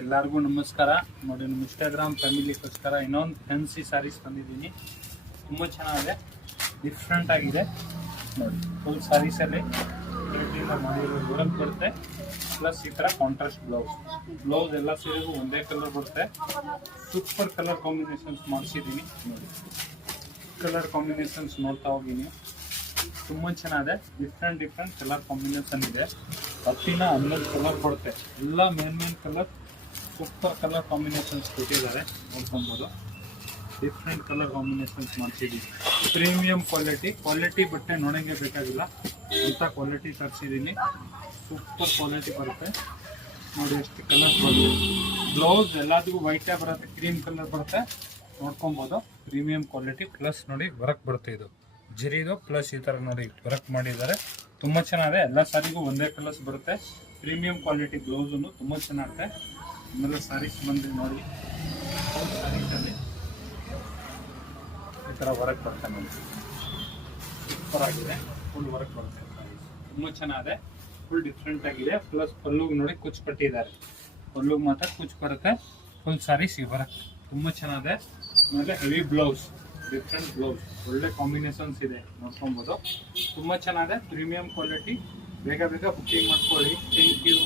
ಎಲ್ಲರಿಗೂ ನಮಸ್ಕಾರ. ನೋಡಿ, ನಮ್ಮ ಇನ್ಸ್ಟಾಗ್ರಾಮ್ ಫ್ಯಾಮಿಲಿಗೋಸ್ಕರ ಇನ್ನೊಂದು ಫ್ಯಾನ್ಸಿ ಸ್ಯಾರೀಸ್ ತಂದಿದ್ದೀನಿ. ತುಂಬ ಚೆನ್ನಾಗಿದೆ, ಡಿಫ್ರೆಂಟ್ ಆಗಿದೆ. ನೋಡಿ, ಫುಲ್ ಸ್ಯಾರೀಸಲ್ಲಿ ಮಾಡಿರೋ ವರ್ಕ್ ಬರುತ್ತೆ. ಪ್ಲಸ್ ಈ ಥರ ಕಾಂಟ್ರಾಸ್ಟ್ ಬ್ಲೌಸ್ ಎಲ್ಲ ಸೀರೆಗೂ ಒಂದೇ ಕಲರ್ ಬರುತ್ತೆ. ಸೂಪರ್ ಕಲರ್ ಕಾಂಬಿನೇಷನ್ಸ್ ಮಾಡಿಸಿದ್ದೀನಿ. ನೋಡಿ, ಕಲರ್ ಕಾಂಬಿನೇಷನ್ಸ್ ನೋಡ್ತಾ ಹೋಗಿ ನೀವು. ತುಂಬ ಚೆನ್ನಾಗಿದೆ, ಡಿಫ್ರೆಂಟ್ ಕಲರ್ ಕಾಂಬಿನೇಷನ್ ಇದೆ. 10-11 ಕಲರ್ ಕೊಡುತ್ತೆ. ಎಲ್ಲ main colour super colour combinations ಕೊಟ್ಟಿದ್ದಾರೆ, ನೋಡ್ಕೊಬೋದು. ಡಿಫ್ರೆಂಟ್ ಕಲರ್ ಕಾಂಬಿನೇಷನ್ಸ್ ಮಾಡಿಸಿದ್ದೀನಿ. ಪ್ರೀಮಿಯಂ ಕ್ವಾಲಿಟಿ ಬಟ್ಟೆ ನೋಡೋಂಗೆ ಬೇಕಾಗಿಲ್ಲ, ಅಂಥ ಕ್ವಾಲಿಟಿ ತರಿಸಿದ್ದೀನಿ. ಸೂಪರ್ ಕ್ವಾಲಿಟಿ ಬರುತ್ತೆ. ನೋಡಿ ಎಷ್ಟು ಕಲರ್ಸ್ ಬರುತ್ತೆ. ಬ್ಲೌಸ್ ಎಲ್ಲದಕ್ಕೂ ವೈಟೇ ಬರುತ್ತೆ, ಕ್ರೀಮ್ ಕಲರ್ ಬರುತ್ತೆ, ನೋಡ್ಕೊಬೋದು. ಪ್ರೀಮಿಯಂ ಕ್ವಾಲಿಟಿ ಪ್ಲಸ್ ನೋಡಿ ವರ್ಕ್ ಬರುತ್ತೆ. ಇದು ಜರಿದು ಪ್ಲಸ್ ಈ ಥರ ನೋಡಿ ವರ್ಕ್ ಮಾಡಿದ್ದಾರೆ. ತುಂಬ ಚೆನ್ನಾಗಿದೆ. ಎಲ್ಲ ಸಾರಿಗೂ ಒಂದೇ ಕಲರ್ಸ್ ಬರುತ್ತೆ. ಪ್ರೀಮಿಯಂ ಕ್ವಾಲಿಟಿ ಬ್ಲೌಸನ್ನು ತುಂಬ ಚೆನ್ನಾಗಿದೆ. ಆಮೇಲೆ ಸ್ಯಾರೀಸ್ ಬಂದು ನೋಡಿ, ಸ್ಯಾರೀಸಲ್ಲಿ ಈ ಥರ ವರ್ಕ್ ಬರುತ್ತೆ. ನೋಡಿ, ಸೂಪರ್ ಆಗಿದೆ. ಫುಲ್ ವರ್ಕ್ ಬರುತ್ತೆ. ತುಂಬ ಚೆನ್ನಾಗಿದೆ, ಫುಲ್ ಡಿಫ್ರೆಂಟ್ ಆಗಿದೆ. ಪ್ಲಸ್ ಪಲ್ಲುಗೆ ನೋಡಿ ಕುಚ್ಚು ಕಟ್ಟಿದ್ದಾರೆ. ಪಲ್ಲುಗೆ ಮಾತ್ರ ಕುಚ್ಚು ಬರುತ್ತೆ. ಫುಲ್ ಸ್ಯಾರೀಸ್ ಈ ವರ್ಕ್ ತುಂಬ ಚೆನ್ನಾಗಿದೆ. ಆಮೇಲೆ ಹೆವಿ ಬ್ಲೌಸ್, ಡಿಫ್ರೆಂಟ್ ಬ್ಲೌಸ್, ಒಳ್ಳೆ ಕಾಂಬಿನೇಷನ್ಸ್ ಇದೆ, ನೋಡ್ಕೊಬೋದು. ತುಂಬ ಚೆನ್ನಾಗಿದೆ, ಪ್ರೀಮಿಯಂ ಕ್ವಾಲಿಟಿ. ಬೇಗ ಬುಕ್ಕಿಂಗ್ ಮಾಡ್ಕೊಳ್ಳಿ. Thank you.